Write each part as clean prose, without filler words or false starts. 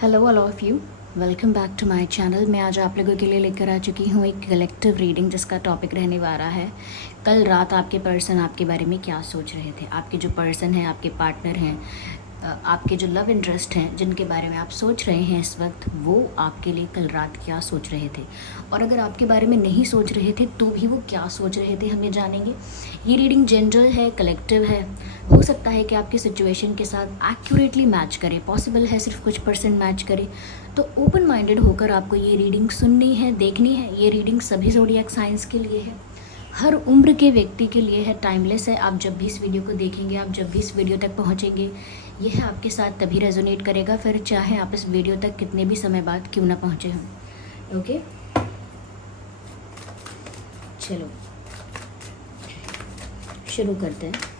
Hello all of you, welcome back to my channel. मैं आज आप लोगों के लिए लेकर आ चुकी हूँ एक कलेक्टिव रीडिंग जिसका टॉपिक रहने वाला है कल रात आपके पर्सन आपके बारे में क्या सोच रहे थे। आपके जो पर्सन हैं, आपके पार्टनर हैं, आपके जो लव इंटरेस्ट हैं जिनके बारे में आप सोच रहे हैं इस वक्त, वो आपके लिए कल रात क्या सोच रहे थे। और अगर आपके बारे में नहीं सोच रहे थे तो भी वो क्या सोच रहे थे, हम ये जानेंगे। ये रीडिंग जनरल है, कलेक्टिव है। हो सकता है कि आपकी सिचुएशन के साथ एक्यूरेटली मैच करे, पॉसिबल है सिर्फ कुछ परसेंट मैच करे। तो ओपन माइंडेड होकर आपको ये रीडिंग सुननी है, देखनी है। ये रीडिंग सभी ज़ोडिएक साइंस के लिए है, हर उम्र के व्यक्ति के लिए है, टाइमलेस है। आप जब भी इस वीडियो को देखेंगे, आप जब भी इस वीडियो तक पहुंचेंगे, यह आपके साथ तभी रेजोनेट करेगा, फिर चाहे आप इस वीडियो तक कितने भी समय बाद क्यों ना पहुंचे हों। ओके, चलो शुरू करते हैं।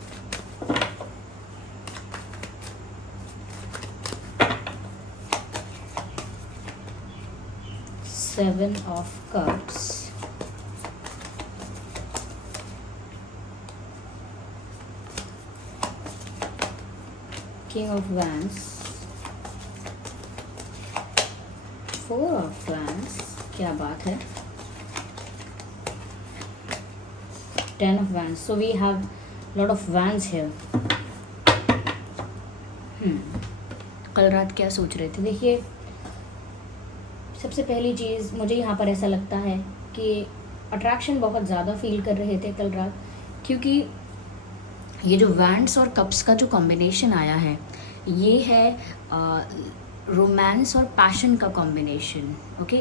Seven of cups, king of wands, four of wands, क्या बात है, ten of wands. So we have lot of wands here. कल रात क्या सोच रहे थे? देखिए, सबसे पहली चीज़ मुझे यहाँ पर ऐसा लगता है कि अट्रैक्शन बहुत ज़्यादा फील कर रहे थे कल रात, क्योंकि ये जो वैंड्स और कप्स का जो कॉम्बिनेशन आया है, ये है रोमांस और पैशन का कॉम्बिनेशन। ओके,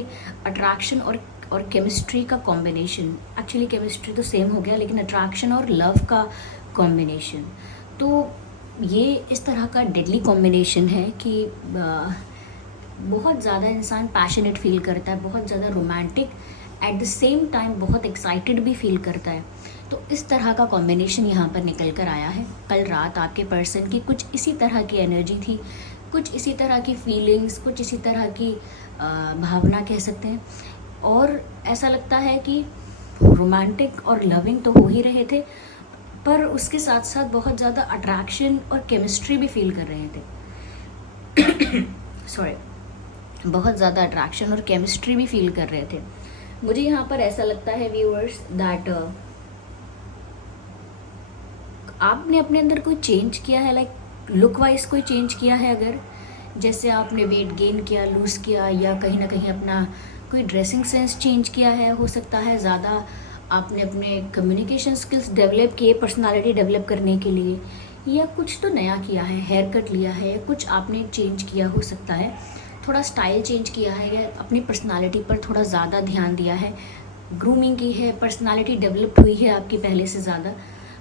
अट्रैक्शन और केमिस्ट्री का कॉम्बिनेशन। एक्चुअली केमिस्ट्री तो सेम हो गया, लेकिन अट्रैक्शन और लव का कॉम्बिनेशन। तो ये इस तरह का डेडली कॉम्बिनेशन है कि बहुत ज़्यादा इंसान पैशनेट फील करता है, बहुत ज़्यादा romantic, at the same time बहुत एक्साइटेड भी फील करता है। तो इस तरह का कॉम्बिनेशन यहाँ पर निकल कर आया है। कल रात आपके पर्सन की कुछ इसी तरह की एनर्जी थी, कुछ इसी तरह की फीलिंग्स, कुछ इसी तरह की भावना कह सकते हैं। और ऐसा लगता है कि रोमांटिक और लविंग तो हो ही रहे थे, पर उसके साथ साथ बहुत ज़्यादा अट्रैक्शन और केमिस्ट्री भी फील कर रहे थे। सॉरी, बहुत ज़्यादा अट्रैक्शन और केमिस्ट्री भी फील कर रहे थे। मुझे यहाँ पर ऐसा लगता है व्यूअर्स दैट आपने अपने अंदर कोई चेंज किया है, लाइक लुक वाइज कोई चेंज किया है। अगर जैसे आपने वेट गेन किया, लूज़ किया, या कहीं ना कहीं अपना कोई ड्रेसिंग सेंस चेंज किया है, हो सकता है ज़्यादा आपने अपने कम्युनिकेशन स्किल्स डेवलप किए पर्सनालिटी डेवलप करने के लिए, या कुछ तो नया किया है, हेयर कट लिया है, या कुछ आपने चेंज किया हो सकता है, थोड़ा स्टाइल चेंज किया है, या अपनी पर्सनालिटी पर थोड़ा ज़्यादा ध्यान दिया है, ग्रूमिंग की है, पर्सनालिटी डेवलप हुई है आपकी पहले से ज़्यादा।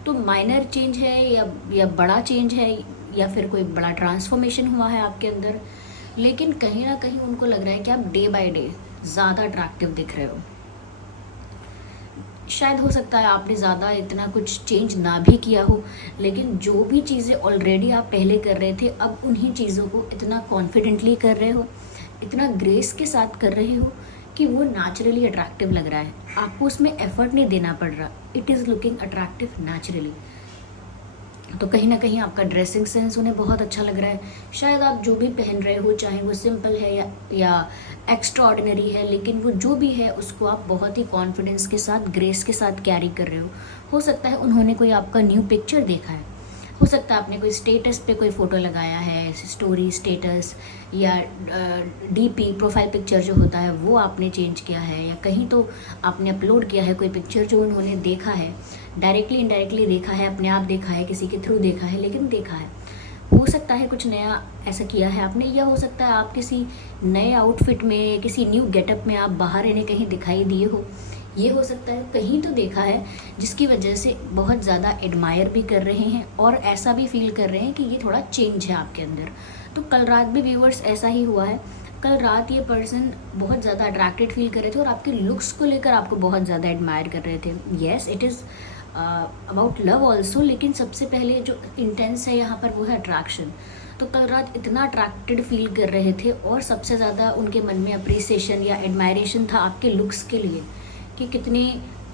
तो माइनर चेंज है या बड़ा चेंज है, या फिर कोई बड़ा ट्रांसफॉर्मेशन हुआ है आपके अंदर। लेकिन कहीं ना कहीं उनको लग रहा है कि आप डे बाय डे ज़्यादा अट्रैक्टिव दिख रहे हो। शायद हो सकता है आपने ज़्यादा इतना कुछ चेंज ना भी किया हो, लेकिन जो भी चीज़ें ऑलरेडी आप पहले कर रहे थे, अब उन्हीं चीज़ों को इतना कॉन्फिडेंटली कर रहे हो, इतना ग्रेस के साथ कर रहे हो कि वो नेचुरली अट्रैक्टिव लग रहा है। आपको उसमें एफर्ट नहीं देना पड़ रहा, it is looking attractive naturally. तो कहीं ना कहीं आपका ड्रेसिंग सेंस उन्हें बहुत अच्छा लग रहा है। शायद आप जो भी पहन रहे हो, चाहे वो सिंपल है या एक्स्ट्रा ऑर्डिनरी है, लेकिन वो जो भी है उसको आप बहुत ही कॉन्फिडेंस के साथ, ग्रेस के साथ कैरी कर रहे हो सकता है उन्होंने कोई आपका न्यू पिक्चर देखा है, हो सकता है आपने कोई स्टेटस पे कोई फ़ोटो लगाया है, स्टोरी स्टेटस या डीपी प्रोफाइल पिक्चर जो होता है वो आपने चेंज किया है, या कहीं तो आपने अपलोड किया है कोई पिक्चर जो उन्होंने देखा है, डायरेक्टली इनडायरेक्टली देखा है, अपने आप देखा है, किसी के थ्रू देखा है, लेकिन देखा है। हो सकता है कुछ नया ऐसा किया है आपने, या हो सकता है आप किसी नए आउटफिट में, किसी न्यू गेटअप में आप बाहर इन्हें कहीं दिखाई दिए हो। ये हो सकता है कहीं तो देखा है, जिसकी वजह से बहुत ज़्यादा एडमायर भी कर रहे हैं और ऐसा भी फील कर रहे हैं कि ये थोड़ा चेंज है आपके अंदर। तो कल रात भी व्यूअर्स ऐसा ही हुआ है। कल रात ये पर्सन बहुत ज़्यादा अट्रैक्टेड फील कर रहे थे और आपके लुक्स को लेकर आपको बहुत ज़्यादा एडमायर कर रहे थे। Yes, it is about love also, लेकिन सबसे पहले जो इंटेंस है यहाँ पर वो है अट्रैक्शन। तो कल रात इतना अट्रैक्टेड फील कर रहे थे और सबसे ज़्यादा उनके मन में अप्रिसिएशन या एडमायरेशन था आपके लुक्स के लिए, कि कितने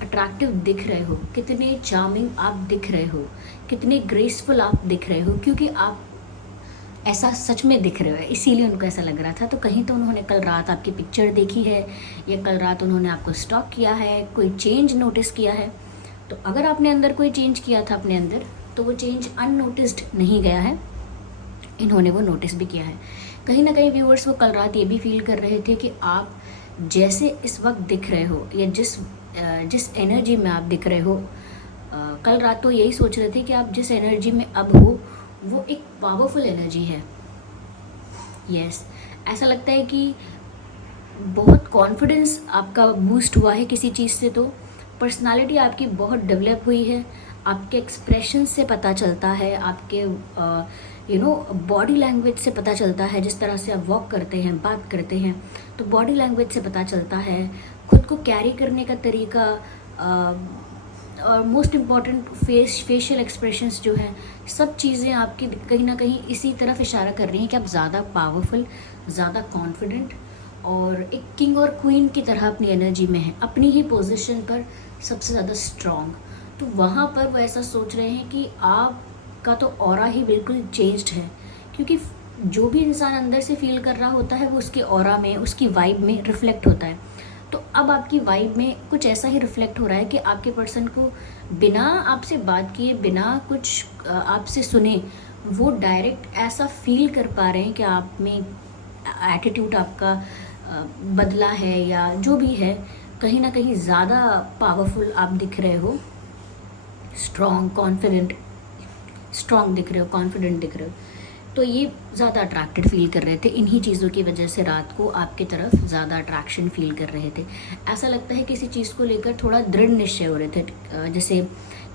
अट्रैक्टिव दिख रहे हो, कितने चार्मिंग आप दिख रहे हो, कितने ग्रेसफुल आप दिख रहे हो, क्योंकि आप ऐसा सच में दिख रहे हो, इसीलिए उनको ऐसा लग रहा था। तो कहीं तो उन्होंने कल रात आपकी पिक्चर देखी है, या कल रात उन्होंने आपको स्टॉक किया है, कोई चेंज नोटिस किया है। तो अगर आपने अंदर कोई चेंज किया था अपने अंदर, तो वो चेंज अननोटिस्ड नहीं गया है, इन्होंने वो नोटिस भी किया है। कहीं ना कहीं व्यूअर्स वो कल रात ये भी फील कर रहे थे कि आप जैसे इस वक्त दिख रहे हो, या जिस एनर्जी में आप दिख रहे हो, कल रात तो यही सोच रहे थे कि आप जिस एनर्जी में अब हो वो एक पावरफुल एनर्जी है। यस, ऐसा लगता है कि बहुत कॉन्फिडेंस आपका बूस्ट हुआ है किसी चीज़ से। तो पर्सनालिटी आपकी बहुत डेवलप हुई है, आपके एक्सप्रेशन से पता चलता है, आपके बॉडी लैंग्वेज से पता चलता है, जिस तरह से आप वॉक करते हैं, बात करते हैं, तो बॉडी लैंग्वेज से पता चलता है, खुद को कैरी करने का तरीका, और मोस्ट इम्पॉर्टेंट फेशियल एक्सप्रेशंस जो हैं, सब चीज़ें आपकी कहीं ना कहीं इसी तरफ इशारा कर रही हैं कि आप ज़्यादा पावरफुल, ज़्यादा कॉन्फिडेंट और एक किंग और क्वीन की तरह अपनी एनर्जी में है, अपनी ही पोजीशन पर सबसे ज़्यादा स्ट्रॉन्ग। तो वहाँ पर वो ऐसा सोच रहे हैं कि आपका तो ऑरा ही बिल्कुल चेंज्ड है, क्योंकि जो भी इंसान अंदर से फील कर रहा होता है वो उसके ऑरा में, उसकी वाइब में रिफ्लेक्ट होता है। तो अब आपकी वाइब में कुछ ऐसा ही रिफ्लेक्ट हो रहा है कि आपके पर्सन को बिना आपसे बात किए, बिना कुछ आपसे सुने, वो डायरेक्ट ऐसा फील कर पा रहे हैं कि आप में एटीट्यूड आपका बदला है, या जो भी है, कहीं ना कहीं ज़्यादा पावरफुल आप दिख रहे हो, स्ट्रॉन्ग कॉन्फिडेंट, स्ट्रॉन्ग दिख रहे हो, कॉन्फिडेंट दिख रहे हो। तो ये ज़्यादा अट्रैक्टेड फील कर रहे थे, इन्हीं चीज़ों की वजह से रात को आपकी तरफ ज़्यादा अट्रैक्शन फील कर रहे थे। ऐसा लगता है किसी चीज़ को लेकर थोड़ा दृढ़ निश्चय हो रहे थे, जैसे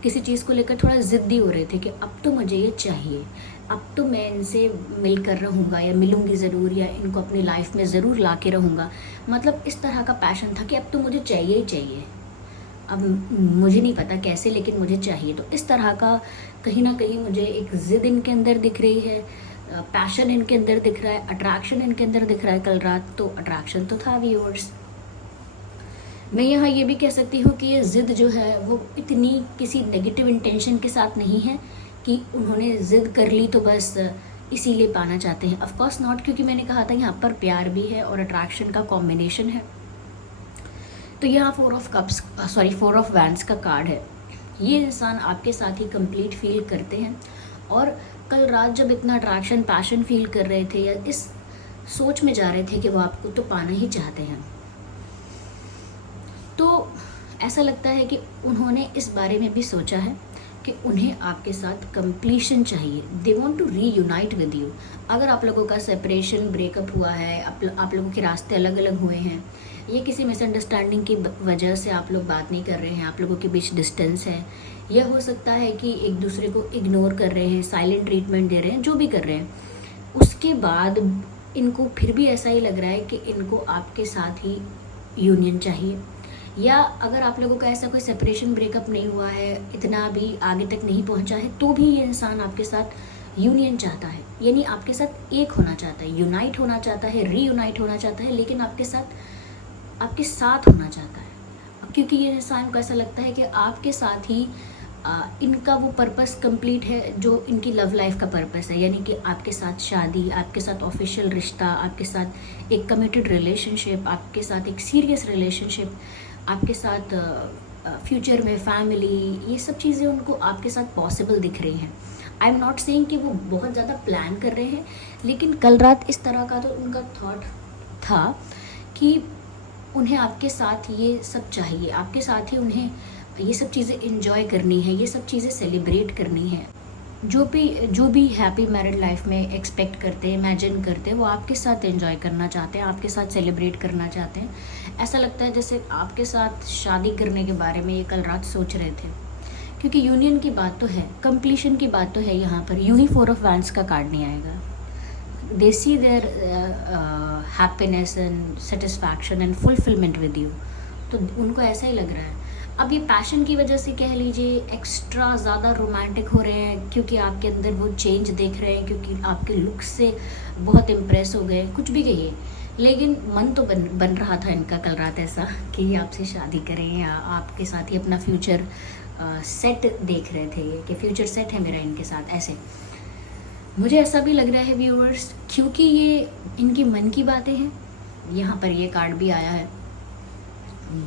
किसी चीज़ को लेकर थोड़ा ज़िद्दी हो रहे थे कि अब तो मुझे ये चाहिए, अब तो मैं इनसे मिल कर रहूँगा, या मिलूँगी ज़रूर, या इनको अपनी लाइफ में ज़रूर ला के रहूँगा। मतलब इस तरह का पैशन था कि अब तो मुझे चाहिए ही चाहिए, अब मुझे नहीं पता कैसे, लेकिन मुझे चाहिए। तो इस तरह का कहीं ना कहीं मुझे एक ज़िद इनके अंदर दिख रही है, पैशन इनके अंदर दिख रहा है, अट्रैक्शन इनके अंदर दिख रहा है। कल रात तो अट्रैक्शन तो था व्यूअर्स। मैं यहाँ ये भी कह सकती हूँ कि ये ज़िद जो है वो इतनी किसी नेगेटिव इंटेंशन के साथ नहीं है कि उन्होंने ज़िद कर ली तो बस इसीलिए पाना चाहते हैं। ऑफ कोर्स नॉट, क्योंकि मैंने कहा था यहाँ पर प्यार भी है और अट्रैक्शन का कॉम्बिनेशन है। तो यहाँ 4 ऑफ वैंड्स का कार्ड है। ये इंसान आपके साथ ही कंप्लीट फील करते हैं, और कल रात जब इतना अट्रैक्शन, पैशन फील कर रहे थे, या इस सोच में जा रहे थे कि वो आपको तो पाना ही चाहते हैं, तो ऐसा लगता है कि उन्होंने इस बारे में भी सोचा है कि उन्हें आपके साथ कंप्लीशन चाहिए। They want to reunite with you. अगर आप लोगों का सेपरेशन, ब्रेकअप हुआ है, आप लोगों के रास्ते अलग अलग हुए हैं, ये किसी मिसअंडरस्टैंडिंग की वजह से आप लोग बात नहीं कर रहे हैं, आप लोगों के बीच डिस्टेंस है, यह हो सकता है कि एक दूसरे को इग्नोर कर रहे हैं, साइलेंट ट्रीटमेंट दे रहे हैं, जो भी कर रहे हैं, उसके बाद इनको फिर भी ऐसा ही लग रहा है कि इनको आपके साथ ही यूनियन चाहिए। या अगर आप लोगों का ऐसा कोई सेपरेशन, ब्रेकअप नहीं हुआ है, इतना भी आगे तक नहीं पहुंचा है, तो भी ये इंसान आपके साथ यूनियन चाहता है, यानी आपके साथ एक होना चाहता है, यूनाइट होना चाहता है, रीयूनाइट होना चाहता है, लेकिन आपके साथ होना चाहता है। क्योंकि ये इंसान को ऐसा लगता है कि आपके साथ ही इनका वो पर्पस कंप्लीट है जो इनकी लव लाइफ का पर्पस है, यानी कि आपके साथ शादी, आपके साथ ऑफिशियल रिश्ता, आपके साथ एक कमिटेड रिलेशनशिप, आपके साथ एक सीरियस रिलेशनशिप, आपके साथ फ्यूचर में फैमिली, ये सब चीज़ें उनको आपके साथ पॉसिबल दिख रही हैं। आई एम नॉट सेइंग कि वो बहुत ज़्यादा प्लान कर रहे हैं, लेकिन कल रात इस तरह का तो उनका थॉट था कि उन्हें आपके साथ ये सब चाहिए, आपके साथ ही उन्हें ये सब चीज़ें एंजॉय करनी है, ये सब चीज़ें सेलिब्रेट करनी है। जो भी हैप्पी मैरिड लाइफ में एक्सपेक्ट करते हैं, इमेजिन करते हैं, वो आपके साथ एंजॉय करना चाहते हैं, आपके साथ सेलिब्रेट करना चाहते हैं। ऐसा लगता है जैसे आपके साथ शादी करने के बारे में ये कल रात सोच रहे थे, क्योंकि यूनियन की बात तो है, कंप्लीशन की बात तो है। यहाँ पर यूं ही 4 ऑफ वैंड्स का कार्ड नहीं आएगा। They see their happiness and satisfaction and fulfilment with you, तो उनको ऐसा ही लग रहा है। अब ये पैशन की वजह से कह लीजिए एक्स्ट्रा ज़्यादा रोमांटिक हो रहे हैं, क्योंकि आपके अंदर वो चेंज देख रहे हैं, क्योंकि आपके लुक से बहुत इम्प्रेस हो गए, कुछ भी कहिए, लेकिन मन तो बन रहा था इनका कल रात ऐसा कि आपसे शादी करें, या आपके साथ ही अपना फ्यूचर सेट देख रहे थे कि फ्यूचर सेट है मेरा इनके साथ ऐसे। मुझे ऐसा भी लग रहा है व्यूअर्स, क्योंकि ये इनकी मन की बातें हैं, यहाँ पर ये कार्ड भी आया है।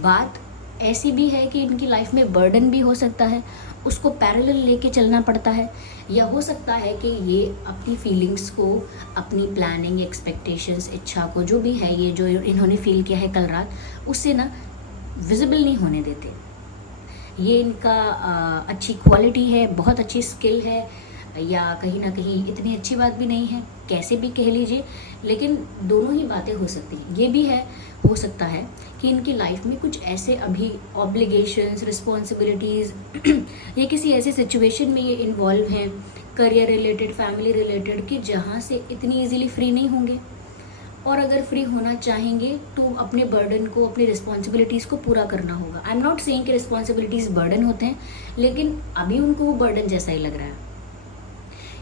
बात ऐसी भी है कि इनकी लाइफ में बर्डन भी हो सकता है, उसको पैरेलल लेके चलना पड़ता है, या हो सकता है कि ये अपनी फीलिंग्स को, अपनी प्लानिंग, एक्सपेक्टेशंस, इच्छा को, जो भी है ये जो इन्होंने फील किया है कल रात, उससे ना विजिबल नहीं होने देते। ये इनका अच्छी क्वालिटी है, बहुत अच्छी स्किल है, या कहीं ना कहीं इतनी अच्छी बात भी नहीं है, कैसे भी कह लीजिए, लेकिन दोनों ही बातें हो सकती हैं। ये भी है, हो सकता है कि इनकी लाइफ में कुछ ऐसे अभी ऑब्लिगेशंस, रिस्पॉन्सिबिलिटीज़ या किसी ऐसे सिचुएशन में ये इन्वॉल्व हैं, करियर रिलेटेड, फैमिली रिलेटेड, कि जहाँ से इतनी इजीली फ्री नहीं होंगे, और अगर फ्री होना चाहेंगे तो अपने बर्डन को, अपनी रिस्पॉन्सिबिलिटीज़ को पूरा करना होगा। आई एम नॉट सेइंग कि रिस्पॉन्सिबिलिटीज़ बर्डन होते हैं, लेकिन अभी उनको वो बर्डन जैसा ही लग रहा है,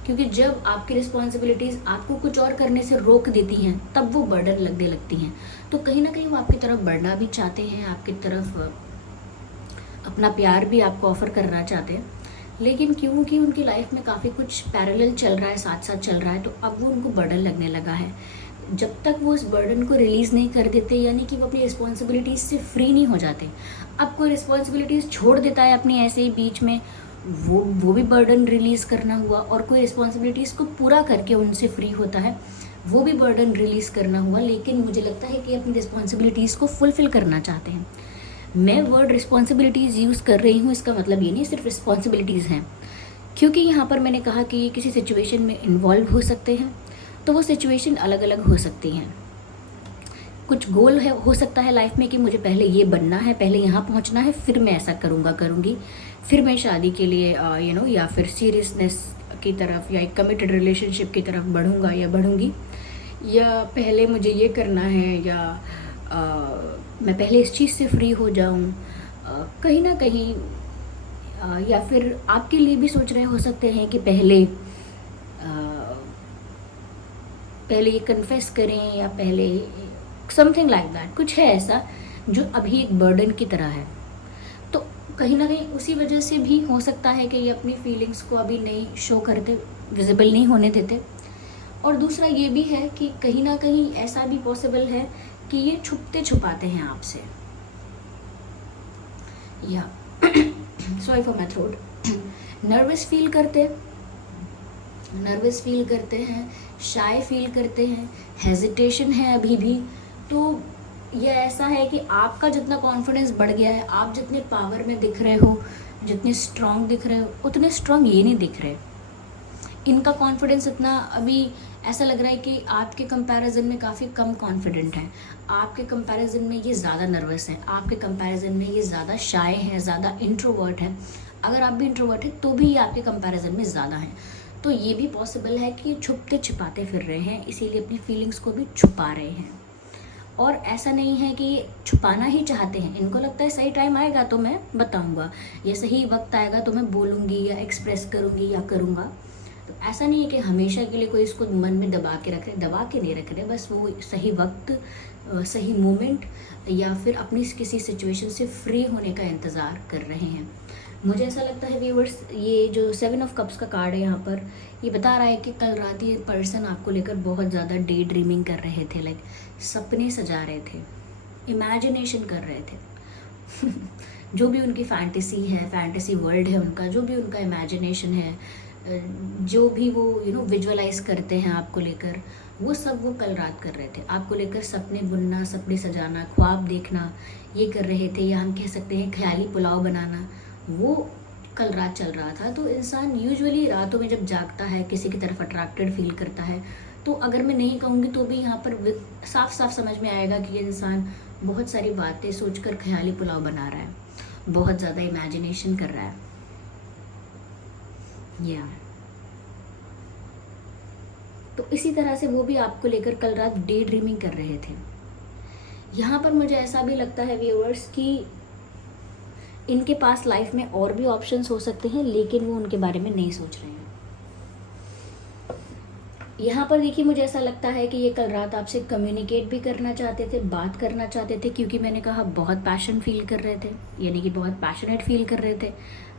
क्योंकि जब आपकी रिस्पॉन्सिबिलिटीज़ आपको कुछ और करने से रोक देती हैं, तब वो बर्डन लगने लगती हैं। तो कहीं ना कहीं वो आपकी तरफ बढ़ना भी चाहते हैं, आपकी तरफ अपना प्यार भी आपको ऑफर करना चाहते हैं, लेकिन क्योंकि उनकी लाइफ में काफ़ी कुछ पैरेलल चल रहा है, साथ साथ चल रहा है, तो अब वो उनको बर्डन लगने लगा है। जब तक वो उस बर्डन को रिलीज़ नहीं कर देते, यानी कि वो अपनी रिस्पॉन्सिबिलिटीज़ से फ्री नहीं हो जाते, अब कोई रिस्पॉन्सिबिलिटीज़ छोड़ देता है अपनी ऐसे ही बीच में, वो भी बर्डन रिलीज़ करना हुआ, और कोई रिस्पॉन्सिबिलिटीज़ को पूरा करके उनसे फ्री होता है, वो भी बर्डन रिलीज़ करना हुआ। लेकिन मुझे लगता है कि अपनी रिस्पॉन्सिबिलिटीज़ को फुलफ़िल करना चाहते हैं। मैं वर्ड रिस्पॉन्सिबिलिटीज़ यूज़ कर रही हूँ, इसका मतलब ये नहीं सिर्फ रिस्पॉन्सिबिलिटीज़ हैं, क्योंकि यहाँ पर मैंने कहा कि ये किसी सिचुएशन में इन्वॉल्व हो सकते हैं, तो वो सिचुएशन अलग अलग हो सकती हैं। कुछ गोल है, हो सकता है लाइफ में कि मुझे पहले ये बनना है, पहले यहाँ पहुँचना है, फिर मैं ऐसा करूँगी, फिर मैं शादी के लिए या फिर सीरियसनेस की तरफ या एक कमिटेड रिलेशनशिप की तरफ बढ़ूँगा या बढ़ूँगी, या पहले मुझे ये करना है, या मैं पहले इस चीज़ से फ्री हो जाऊँ, कहीं ना कहीं, या फिर आपके लिए भी सोच रहे हो सकते हैं कि पहले ये कन्फेस करें, या पहले समथिंग लाइक दैट, कुछ है ऐसा जो अभी एक बर्डन की तरह है। तो कहीं ना कहीं उसी वजह से भी हो सकता है कि ये अपनी फीलिंग्स को अभी नहीं शो करते, विजिबल नहीं होने देते। और दूसरा ये भी है कि कहीं ना कहीं ऐसा भी पॉसिबल है कि ये छुपते छुपाते हैं आपसे, या sorry for my throat, nervous feel करते हैं, शाय फील करते हैं, हेजिटेशन है अभी भी। तो ये ऐसा है कि आपका जितना कॉन्फिडेंस बढ़ गया है, आप जितने पावर में दिख रहे हो, जितने स्ट्रांग दिख रहे हो, उतने स्ट्रांग ये नहीं दिख रहे। इनका कॉन्फिडेंस इतना अभी ऐसा लग रहा है कि आपके कंपैरिजन में काफ़ी कम कॉन्फिडेंट है, आपके कंपैरिजन में ये ज़्यादा नर्वस हैं, आपके कंपैरिजन में ये ज़्यादा शाय हैं, ज़्यादा इंट्रोवर्ट है। अगर आप भी इंट्रोवर्ट हैं तो भी ये आपके कंपैरिजन में ज़्यादा हैं। तो ये भी पॉसिबल है कि ये छुपते छिपाते फिर रहे हैं, इसीलिए अपनी फीलिंग्स को भी छुपा रहे हैं। और ऐसा नहीं है कि ये छुपाना ही चाहते हैं, इनको लगता है सही टाइम आएगा तो मैं बताऊंगा, या सही वक्त आएगा तो मैं बोलूँगी या एक्सप्रेस करूँगी या करूँगा। तो ऐसा नहीं है कि हमेशा के लिए कोई इसको मन में दबा के रख रहे, दबा के नहीं रख रहे, बस वो सही वक्त, सही मोमेंट, या फिर अपनी किसी सिचुएशन से फ्री होने का इंतज़ार कर रहे हैं। मुझे ऐसा लगता है व्यूअर्स, ये जो 7 ऑफ कप्स का कार्ड है यहाँ पर, ये बता रहा है कि कल रात ये पर्सन आपको लेकर बहुत ज़्यादा डे ड्रीमिंग कर रहे थे, लाइक सपने सजा रहे थे, इमेजिनेशन कर रहे थे जो भी उनकी फैंटेसी है, फैंटेसी वर्ल्ड है उनका, जो भी उनका इमेजिनेशन है, जो भी वो विजुअलाइज करते हैं आपको लेकर, वो सब वो कल रात कर रहे थे। आपको लेकर सपने बुनना, सपने सजाना, ख्वाब देखना, ये कर रहे थे, या हम कह सकते हैं ख्याली पुलाव बनाना, वो कल रात चल रहा था। तो इंसान यूजुअली रातों में जब जागता है, किसी की तरफ अट्रैक्टेड फील करता है, तो अगर मैं नहीं कहूँगी तो भी यहाँ पर साफ साफ समझ में आएगा कि ये इंसान बहुत सारी बातें सोचकर ख्याली पुलाव बना रहा है, बहुत ज़्यादा इमेजिनेशन कर रहा है। या तो इसी तरह से वो भी आपको लेकर कल रात डे ड्रीमिंग कर रहे थे। यहाँ पर मुझे ऐसा भी लगता है व्यूअर्स कि इनके पास लाइफ में और भी ऑप्शंस हो सकते हैं, लेकिन वो उनके बारे में नहीं सोच रहे हैं। यहाँ पर देखिए मुझे ऐसा लगता है कि ये कल रात आपसे कम्युनिकेट भी करना चाहते थे, बात करना चाहते थे, क्योंकि मैंने कहा बहुत पैशन फील कर रहे थे, यानी कि बहुत पैशनेट फील कर रहे थे,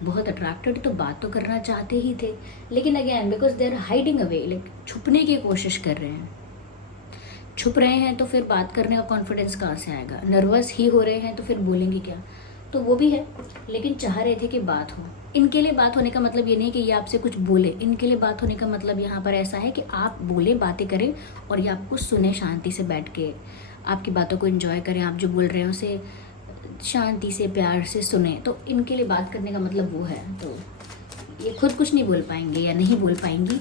बहुत अट्रैक्टेड, तो बात तो करना चाहते ही थे। लेकिन again because they are hiding away, like छुपने की कोशिश कर रहे हैं। छुप रहे हैं तो फिर बात करने का कॉन्फिडेंस कहाँ से आएगा? नर्वस ही हो रहे हैं तो फिर बोलेंगे क्या? तो वो भी है, लेकिन चाह रहे थे कि बात हो। इनके लिए बात होने का मतलब ये नहीं कि ये आपसे कुछ बोले, इनके लिए बात होने का मतलब यहाँ पर ऐसा है कि आप बोले, बातें करें और ये आपको सुने शांति से बैठ के, आपकी बातों को एंजॉय करें, आप जो बोल रहे हैं उसे शांति से प्यार से सुने। तो इनके लिए बात करने का मतलब वो है। तो ये खुद कुछ नहीं बोल पाएंगे या नहीं बोल पाएंगी।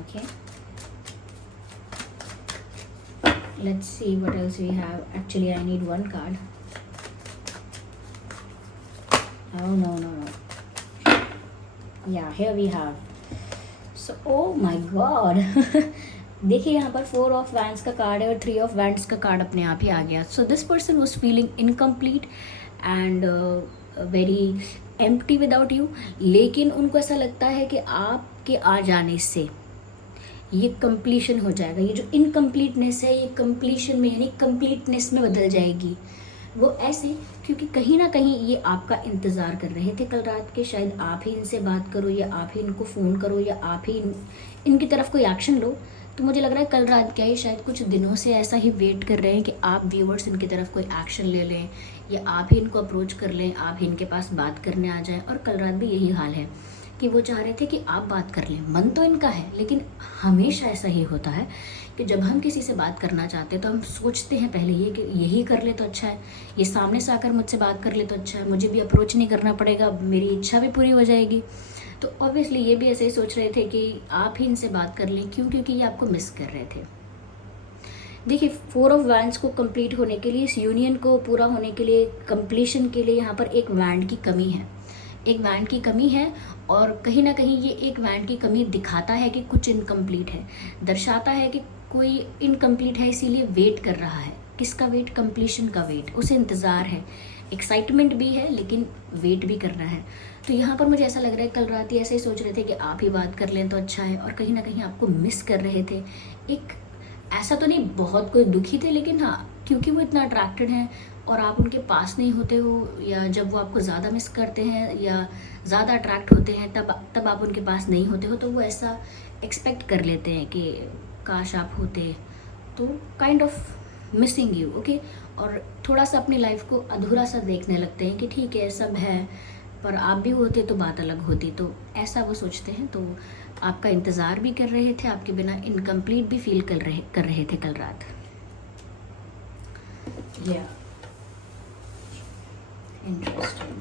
Okay, let's see what else we have. Actually I need one card. Oh no. Yeah, here we have. So oh my god. देखिए यहाँ पर 4 ऑफ वैंड्स का कार्ड है और 3 ऑफ वैंड्स का कार्ड अपने आप ही आ गया। So this person was feeling incomplete and very empty without you. लेकिन उनको ऐसा लगता है कि आपके आ जाने से ये कंप्लीशन हो जाएगा। ये जो इनकम्प्लीटनेस है ये कंप्लीशन में यानी कंप्लीटनेस में बदल जाएगी। वो ऐसे क्योंकि कहीं ना कहीं ये आपका इंतज़ार कर रहे थे कल रात के। शायद आप ही इनसे बात करो या आप ही इनको फ़ोन करो या आप ही इनकी तरफ कोई एक्शन लो। तो मुझे लग रहा है कल रात क्या ही शायद कुछ दिनों से ऐसा ही वेट कर रहे हैं कि आप व्यूअर्स इनकी तरफ कोई एक्शन ले लें या आप ही इनको अप्रोच कर लें, आप ही इनके पास बात करने आ जाएं। और कल रात भी यही हाल है कि वो चाह रहे थे कि आप बात कर लें। मन तो इनका है, लेकिन हमेशा ऐसा ही होता है कि जब हम किसी से बात करना चाहते हैं तो हम सोचते हैं पहले ये कि यही कर ले तो अच्छा है, ये सामने से आकर मुझसे बात कर ले तो अच्छा है, मुझे भी अप्रोच नहीं करना पड़ेगा, मेरी इच्छा भी पूरी हो जाएगी। तो ऑब्वियसली ये भी ऐसे ही सोच रहे थे कि आप ही इनसे बात कर लें। क्यों? क्योंकि ये आपको मिस कर रहे थे। देखिए 4 ऑफ वैंड्स को कंप्लीट होने के लिए, इस यूनियन को पूरा होने के लिए, कंप्लीशन के लिए यहाँ पर एक वैंड की कमी है, एक वैंड की कमी है। और कहीं ना कहीं ये एक वैंड की कमी दिखाता है कि कुछ इनकम्प्लीट है, दर्शाता है कि कोई इनकम्प्लीट है, इसीलिए वेट कर रहा है। किसका वेट? कंप्लीशन का वेट। उसे इंतज़ार है, एक्साइटमेंट भी है, लेकिन वेट भी करना है। तो यहाँ पर मुझे ऐसा लग रहा है कल रात ही ऐसे ही सोच रहे थे कि आप ही बात कर लें तो अच्छा है, और कहीं ना कहीं आपको मिस कर रहे थे। एक ऐसा तो नहीं बहुत कोई दुखी थे, लेकिन हाँ क्योंकि वो इतना अट्रैक्टेड हैं और आप उनके पास नहीं होते हो, या जब वो आपको ज़्यादा मिस करते हैं या ज़्यादा अट्रैक्ट होते हैं तब आप उनके पास नहीं होते हो, तो वो ऐसा एक्सपेक्ट कर लेते हैं कि काश आप होते। तो kind of missing you. Okay, और थोड़ा सा अपनी लाइफ को अधूरा सा देखने लगते हैं कि ठीक है सब है, पर आप भी होते तो बात अलग होती। तो ऐसा वो सोचते हैं। तो आपका इंतज़ार भी कर रहे थे, आपके बिना इनकम्प्लीट भी फील कर रहे थे कल रात। इंटरेस्टिंग,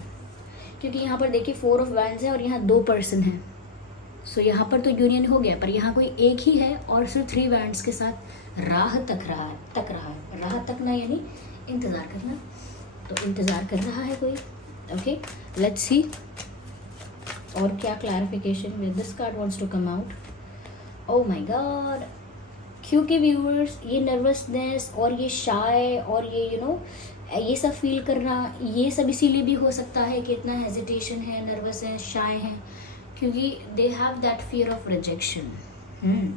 क्योंकि यहाँ पर देखिए 4 ऑफ वैंड्स है और यहाँ 2 पर्सन हैं। सो यहाँ पर तो यूनियन हो गया, पर यहाँ कोई एक ही है और सिर्फ 3 वैंड्स के साथ राह तक रहा है। राह तकना यानी इंतज़ार करना। तो इंतज़ार कर रहा है कोई। ओके, लेट्स सी और क्या clarification with this card wants to come out. Oh my god, क्योंकि व्यूअर्स ये नर्वसनेस और ये शाय और ये ये सब फील करना, ये सब इसीलिए भी हो सकता है कि इतना हेजिटेशन है, नर्वस है, शाय है, क्योंकि they have that fear of rejection.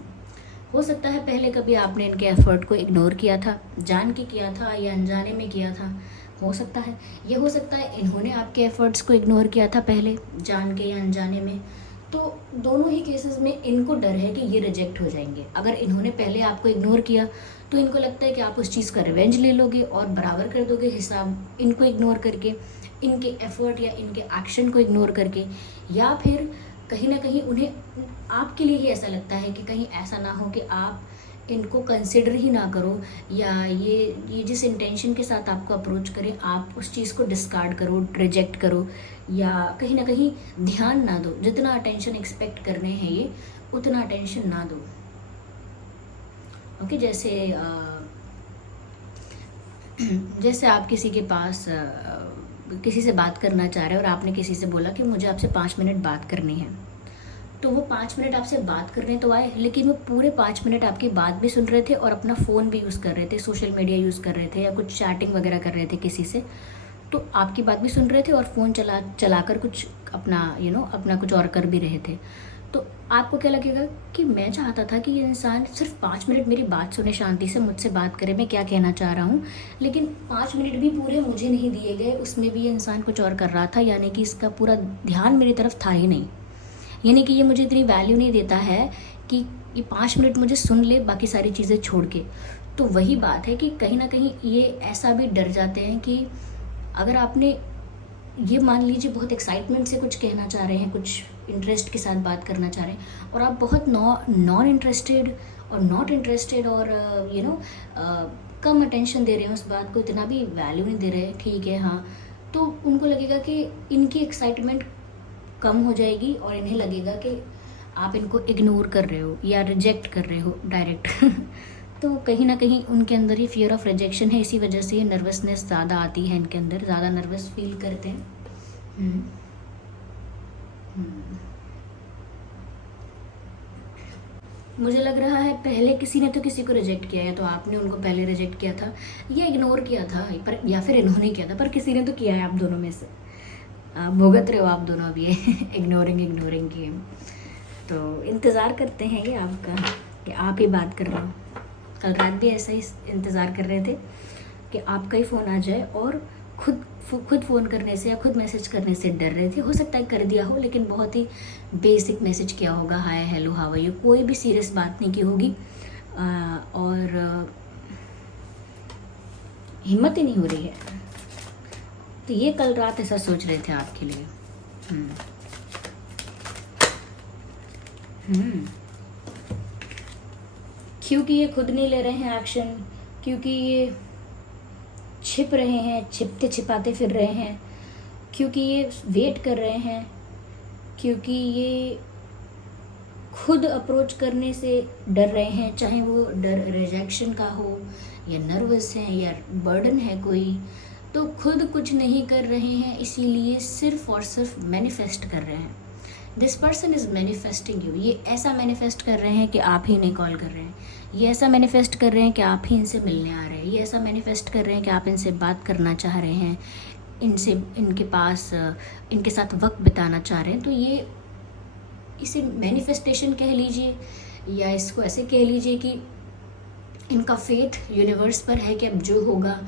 हो सकता है पहले कभी आपने इनके एफर्ट को इग्नोर किया था, जान के किया था या अनजाने में किया था। हो सकता है ये, हो सकता है इन्होंने आपके एफर्ट्स को इग्नोर किया था पहले, जान के या अनजाने में। तो दोनों ही केसेस में इनको डर है कि ये रिजेक्ट हो जाएंगे। अगर इन्होंने पहले आपको इग्नोर किया तो इनको लगता है कि आप उस चीज़ का रिवेंज ले लोगे और बराबर कर दोगे हिसाब, इनको इग्नोर करके, इनके एफर्ट या इनके एक्शन को इग्नोर करके। या फिर कहीं ना कहीं उन्हें आपके लिए ही ऐसा लगता है कि कहीं ऐसा ना हो कि आप इनको कंसिडर ही ना करो, या ये जिस इंटेंशन के साथ आपको अप्रोच करें आप उस चीज़ को डिस्कार्ड करो, रिजेक्ट करो, या कहीं ना कहीं ध्यान ना दो। जितना अटेंशन एक्सपेक्ट करने हैं ये, उतना अटेंशन ना दो। ओके, जैसे आप किसी के पास किसी से बात करना चाह रहे हैं और आपने किसी से बोला कि मुझे आपसे 5 मिनट बात करनी है, तो वो 5 मिनट आपसे बात करने तो आए, लेकिन वो पूरे 5 मिनट आपकी बात भी सुन रहे थे और अपना फ़ोन भी यूज़ कर रहे थे, सोशल मीडिया यूज़ कर रहे थे या कुछ चैटिंग वगैरह कर रहे थे किसी से। तो आपकी बात भी सुन रहे थे और फ़ोन चला कर कुछ अपना अपना कुछ और कर भी रहे थे। तो आपको क्या लगेगा कि मैं चाहता था कि ये इंसान सिर्फ 5 मिनट मेरी बात सुने, शांति से मुझसे बात करे, मैं क्या कहना चाह रहा हूँ, लेकिन 5 मिनट भी पूरे मुझे नहीं दिए गए, उसमें भी ये इंसान कुछ और कर रहा था, यानी कि इसका पूरा ध्यान मेरी तरफ था ही नहीं। यानी कि ये मुझे इतनी वैल्यू नहीं देता है कि ये 5 मिनट मुझे सुन ले बाकी सारी चीज़ें छोड़ के। तो वही बात है कि कहीं ना कहीं ये ऐसा भी डर जाते हैं कि अगर आपने ये मान लीजिए बहुत एक्साइटमेंट से कुछ कहना चाह रहे हैं, कुछ इंटरेस्ट के साथ बात करना चाह रहे हैं, और आप बहुत नॉन इंटरेस्टेड और नॉट इंटरेस्टेड और कम अटेंशन दे रहे हैं उस बात को, इतना भी वैल्यू नहीं दे रहे, ठीक है हाँ, तो उनको लगेगा कि इनकी एक्साइटमेंट कम हो जाएगी और इन्हें लगेगा कि आप इनको इग्नोर कर रहे हो या रिजेक्ट कर रहे हो डायरेक्ट। तो कहीं ना कहीं उनके अंदर ये फियर ऑफ रिजेक्शन है, इसी वजह से ये नर्वसनेस ज़्यादा आती है इनके अंदर, ज़्यादा नर्वस फील करते हैं। मुझे लग रहा है पहले किसी ने तो किसी को रिजेक्ट किया है, तो आपने उनको पहले रिजेक्ट किया था या इग्नोर किया था, पर या फिर इन्होंने किया था, पर किसी ने तो किया है आप दोनों में से। आप भुगत रहे हो आप दोनों अभी ये इग्नोरिंग गेम। तो इंतज़ार करते हैं ये आपका कि आप ही बात कर रहे हो। कल रात भी ऐसा ही इंतज़ार कर रहे थे कि आपका ही फ़ोन आ जाए, और खुद फ़ोन करने से या खुद मैसेज करने से डर रहे थे। हो सकता है कर दिया हो, लेकिन बहुत ही बेसिक मैसेज किया होगा, hi hello how are you, कोई भी सीरियस बात नहीं की होगी, और हिम्मत ही नहीं हो रही है। तो ये कल रात ऐसा सोच रहे थे आपके लिए। क्योंकि ये खुद नहीं ले रहे हैं एक्शन, क्योंकि ये छिप रहे हैं, छिपते छिपाते फिर रहे हैं, क्योंकि ये वेट कर रहे हैं, क्योंकि ये खुद अप्रोच करने से डर रहे हैं, चाहे वो डर रिजेक्शन का हो या नर्वस है या बर्डन है कोई, तो खुद कुछ नहीं कर रहे हैं, इसीलिए सिर्फ और सिर्फ मैनिफेस्ट कर रहे हैं। This person is manifesting you. ये ऐसा मैनिफेस्ट कर रहे हैं कि आप ही इन्हें कॉल कर रहे हैं, ये ऐसा मैनिफेस्ट कर रहे हैं कि आप ही इनसे मिलने आ रहे हैं, ये ऐसा मैनिफेस्ट कर रहे हैं कि आप इनसे बात करना चाह रहे हैं, इनसे इनके पास इनके साथ वक्त बिताना चाह रहे हैं। तो ये इसे मैनिफेस्टेशन कह लीजिए, या इसको ऐसे कह लीजिए कि इनका फेथ यूनिवर्स पर है कि अब जो होगा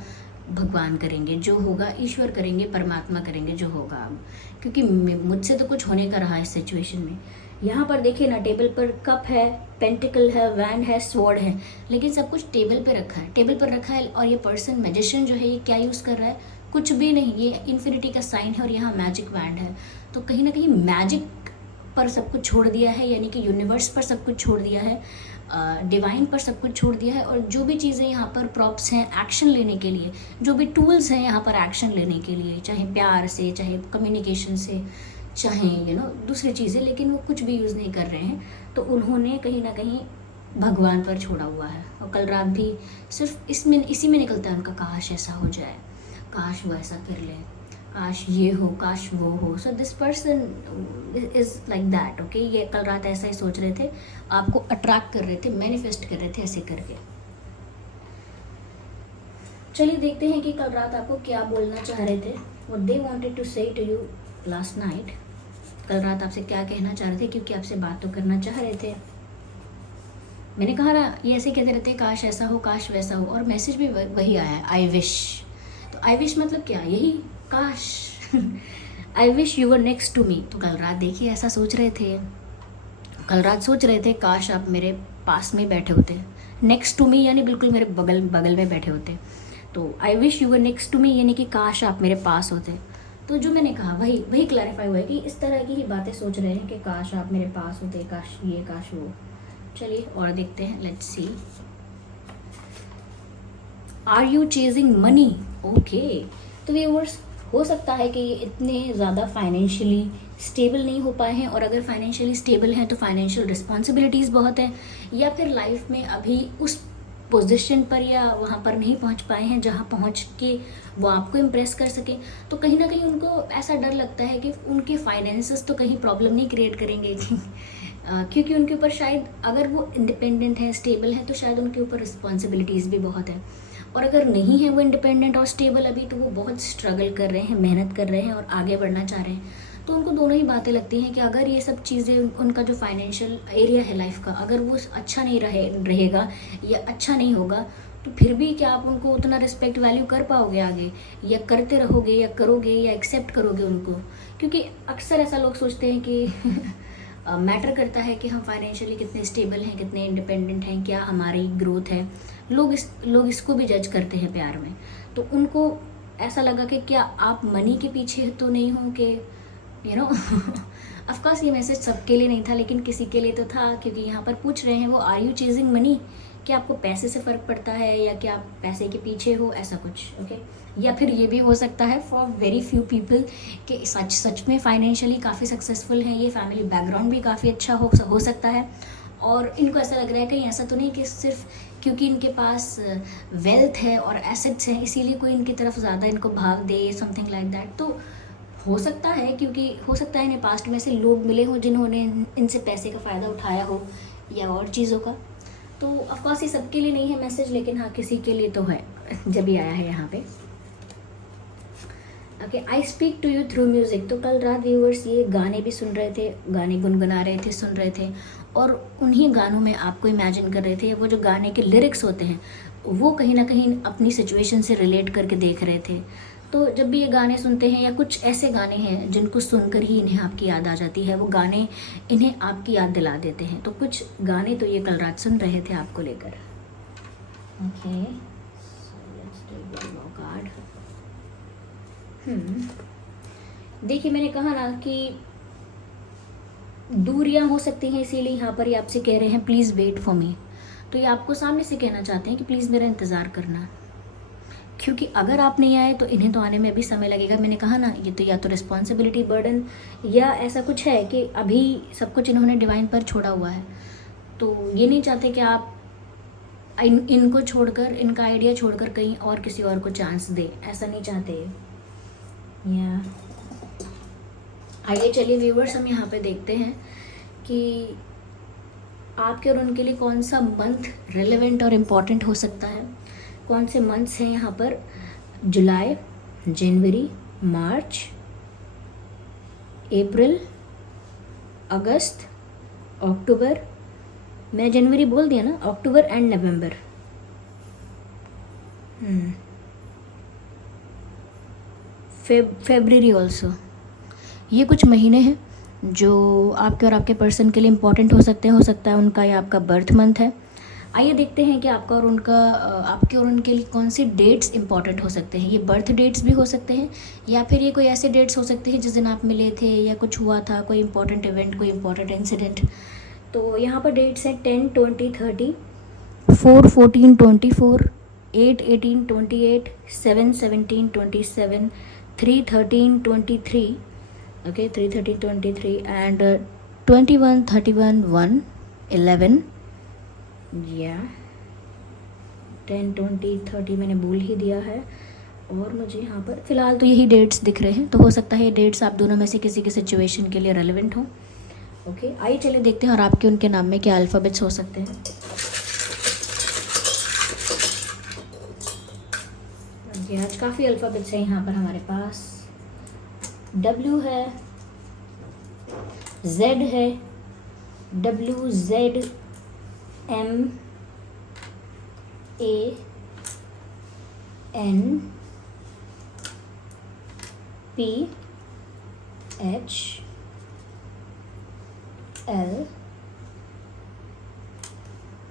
भगवान करेंगे, जो होगा ईश्वर करेंगे, परमात्मा करेंगे, जो होगा अब, क्योंकि मुझसे तो कुछ होने का रहा इस सिचुएशन में। यहाँ पर देखिए ना, टेबल पर कप है, पेंटिकल है, वैंड है, स्वॉर्ड है, लेकिन सब कुछ टेबल पे रखा है, टेबल पर रखा है। और ये पर्सन मैजिशियन जो है, ये क्या यूज़ कर रहा है, कुछ भी नहीं, ये इन्फिनिटी का साइन है और यहाँ मैजिक वैंड है। तो कहीं ना कहीं मैजिक पर सब कुछ छोड़ दिया है, यानी कि यूनिवर्स पर सब कुछ छोड़ दिया है, डिवाइन पर सब कुछ छोड़ दिया है। और जो भी चीज़ें यहाँ पर प्रॉप्स हैं एक्शन लेने के लिए, जो भी टूल्स हैं यहाँ पर एक्शन लेने के लिए, चाहे प्यार से, चाहे कम्युनिकेशन से, चाहे दूसरी चीज़ें, लेकिन वो कुछ भी यूज़ नहीं कर रहे हैं। तो उन्होंने कहीं ना कहीं भगवान पर छोड़ा हुआ है। और कल रात भी सिर्फ इसी में निकलता है उनका, काश ऐसा हो जाए, काश वो ऐसा कर ले, काश ये हो, काश वो हो। So this person is like that, okay. ये कल रात ऐसा ही सोच रहे थे, आपको अट्रैक्ट कर रहे थे, मैनिफेस्ट कर रहे थे ऐसे करके। चलिए देखते हैं कि कल रात आपको क्या बोलना चाह रहे थे, व्हाट दे वांटेड टू से टू यू लास्ट नाइट। कल रात आपसे क्या कहना चाह रहे थे, क्योंकि आपसे बात तो करना चाह रहे थे। मैंने कहा ना, ये ऐसे कहते रहते, काश ऐसा हो, काश वैसा हो, और मैसेज भी वही आया है, आई विश। तो आई विश मतलब क्या, यही काश। I wish you were next to me. तो कल रात देखिए ऐसा सोच रहे थे, कल रात सोच रहे थे काश आप मेरे पास में बैठे होते, नेक्स्ट टू मी यानी बिल्कुल मेरे बगल में बैठे होते। तो I wish you were next to me यानी कि काश आप मेरे पास होते। तो जो मैंने कहा वही क्लैरिफाई हुआ है कि इस तरह की ही बातें सोच रहे हैं कि काश आप मेरे पास होते, काश ये, काश वो। चलिए और देखते हैं, let's see. Are you chasing money? Okay, तो व्यूअर्स, हो सकता है कि ये इतने ज़्यादा फाइनेंशियली स्टेबल नहीं हो पाए हैं, और अगर फाइनेंशियली स्टेबल हैं तो फाइनेंशियल रिस्पॉन्सिबिलिटीज़ बहुत हैं, या फिर लाइफ में अभी उस पोजीशन पर या वहाँ पर नहीं पहुँच पाए हैं जहाँ पहुँच के वो आपको इम्प्रेस कर सके। तो कहीं ना कहीं उनको ऐसा डर लगता है कि उनके फाइनेंसेस तो कहीं प्रॉब्लम नहीं क्रिएट करेंगे क्योंकि उनके ऊपर शायद, अगर वो इंडिपेंडेंट है, स्टेबल है, तो शायद उनके ऊपर रिस्पॉन्सिबिलिटीज़ भी बहुत है। और अगर नहीं है वो इंडिपेंडेंट और स्टेबल अभी, तो वो बहुत स्ट्रगल कर रहे हैं, मेहनत कर रहे हैं और आगे बढ़ना चाह रहे हैं। तो उनको दोनों ही बातें लगती हैं कि अगर ये सब चीज़ें उनका जो फाइनेंशियल एरिया है लाइफ का अगर वो अच्छा नहीं रहेगा या अच्छा नहीं होगा, तो फिर भी क्या आप उनको उतना रिस्पेक्ट वैल्यू कर पाओगे आगे, या करते रहोगे या करोगे या एक्सेप्ट करोगे उनको? क्योंकि अक्सर ऐसा लोग सोचते हैं कि मैटर करता है कि हम फाइनेंशियली कितने स्टेबल हैं, कितने इंडिपेंडेंट हैं, क्या हमारी ग्रोथ है। लोग इसको भी जज करते हैं प्यार में। तो उनको ऐसा लगा कि क्या आप मनी के पीछे तो नहीं हो, कि ऑफ कोर्स ये मैसेज सबके लिए नहीं था, लेकिन किसी के लिए तो था, क्योंकि यहाँ पर पूछ रहे हैं वो, आर यू चेजिंग मनी? क्या आपको पैसे से फ़र्क पड़ता है, या क्या आप पैसे के पीछे हो, ऐसा कुछ। ओके, या फिर ये भी हो सकता है फॉर वेरी फ्यू पीपल कि सच में फाइनेंशियली काफ़ी सक्सेसफुल हैं, ये फैमिली बैकग्राउंड भी काफ़ी अच्छा हो सकता है, और इनको ऐसा लग रहा है कहीं ऐसा तो नहीं कि सिर्फ क्योंकि इनके पास वेल्थ है और एसेट्स हैं इसीलिए कोई इनकी तरफ ज़्यादा इनको भाव दे, समथिंग लाइक दैट। तो हो सकता है, क्योंकि हो सकता है इन्हें पास्ट में से लोग मिले हों जिन्होंने इनसे पैसे का फ़ायदा उठाया हो या और चीज़ों का। तो ऑफकोर्स ये सबके लिए नहीं है मैसेज, लेकिन हाँ किसी के लिए तो है जब भी आया है यहाँ पे। Okay, I speak to you through music. तो कल रात व्यूअर्स ये गाने भी सुन रहे थे, गाने गुनगुना रहे थे, सुन रहे थे, और उन्हीं गानों में आपको इमेजिन कर रहे थे। वो जो गाने के लिरिक्स होते हैं वो कहीं ना कहीं अपनी सिचुएशन से रिलेट करके देख रहे थे। तो जब भी ये गाने सुनते हैं, या कुछ ऐसे गाने हैं जिनको सुनकर ही इन्हें आपकी याद आ जाती है, वो गाने इन्हें आपकी याद दिला देते हैं। तो कुछ गाने तो ये कल रात सुन रहे थे आपको लेकर। Okay, card. देखिए, मैंने कहा ना कि दूरियां हो सकती हैं, इसीलिए यहाँ पर ये आपसे कह रहे हैं प्लीज़ वेट फॉर मी। तो ये आपको सामने से कहना चाहते हैं कि प्लीज़ मेरा इंतज़ार करना, क्योंकि अगर आप नहीं आए तो इन्हें तो आने में भी समय लगेगा। मैंने कहा ना, ये तो या तो रिस्पॉन्सिबिलिटी बर्डन या ऐसा कुछ है कि अभी सब कुछ इन्होंने डिवाइन पर छोड़ा हुआ है। तो ये नहीं चाहते कि आप इनको छोड़कर, इनका आइडिया छोड़कर कहीं और किसी और को चांस दे, ऐसा नहीं चाहते। या आइए चलिए व्यूवर्स, हम यहाँ पे देखते हैं कि आपके और उनके लिए कौन सा मंथ रेलेवेंट और इम्पॉर्टेंट हो सकता है। कौन से मंथ्स हैं यहाँ पर? जुलाई, जनवरी, मार्च, अप्रैल, अगस्त, अक्टूबर, मैं जनवरी बोल दिया ना, October and November. February also. ये कुछ महीने हैं जो आपके और आपके पर्सन के लिए इम्पॉर्टेंट हो सकते हैं। हो सकता है उनका या आपका बर्थ मंथ है। आइए देखते हैं कि आपका और उनका, आपके और उनके लिए कौन से डेट्स इंपॉर्टेंट हो सकते हैं। ये बर्थ डेट्स भी हो सकते हैं, या फिर ये कोई ऐसे डेट्स हो सकते हैं जिस दिन आप मिले थे, या कुछ हुआ था, कोई इंपॉर्टेंट इवेंट, कोई इंपॉर्टेंट इंसिडेंट। तो यहाँ पर डेट्स हैं 10, 20, 30, 4, 14, 24, 8, 18, 28, 7, 17, 27, 3, 13, 23, okay, 3, 13, 23, and 21, 31, 1, 11, या 10, 20, 30 मैंने बोल ही दिया है। और मुझे यहाँ पर फ़िलहाल तो यही डेट्स दिख रहे हैं। तो हो सकता है ये डेट्स आप दोनों में से किसी की सिचुएशन के लिए रेलेवेंट हो। ओके, आइए चलिए देखते हैं और आपके उनके नाम में क्या अल्फ़ाबेट्स हो सकते हैं। आज काफ़ी अल्फ़ाबेट्स हैं यहाँ पर हमारे पास। W है, Z है, W, Z, M, A, N, P, H, L,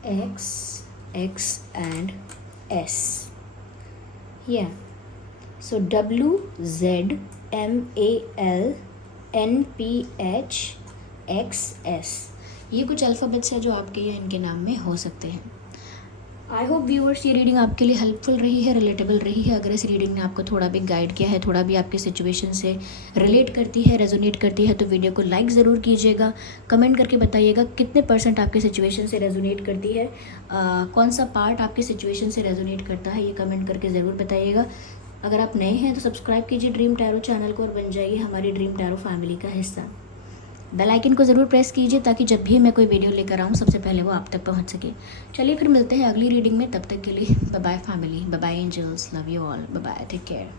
X, X and S. Yeah. So W, Z, M, A, L, N, P, H, X, S. ये कुछ अल्फ़ाबेट्स हैं जो आपके या इनके नाम में हो सकते हैं। आई होप व्यूअर्स ये रीडिंग आपके लिए हेल्पफुल रही है, रिलेटेबल रही है। अगर इस रीडिंग ने आपको थोड़ा भी गाइड किया है, थोड़ा भी आपकी सिचुएशन से रिलेट करती है, रेजोनेट करती है, तो वीडियो को लाइक ज़रूर कीजिएगा। कमेंट करके बताइएगा कितने % आपकी सिचुएशन से रेजोनेट करती है, कौन सा पार्ट आपकी सिचुएशन से रेजोनेट करता है, ये कमेंट करके ज़रूर बताइएगा। अगर आप नए हैं तो सब्सक्राइब कीजिए ड्रीम टैरो चैनल को और बन जाइए हमारी ड्रीम टैरो फैमिली का हिस्सा। बेल आइकन को ज़रूर प्रेस कीजिए ताकि जब भी मैं कोई वीडियो लेकर आऊँ सबसे पहले वो आप तक पहुँच सके। चलिए फिर मिलते हैं अगली रीडिंग में, तब तक के लिए bye bye family, bye bye angels, love you all, bye bye, take care.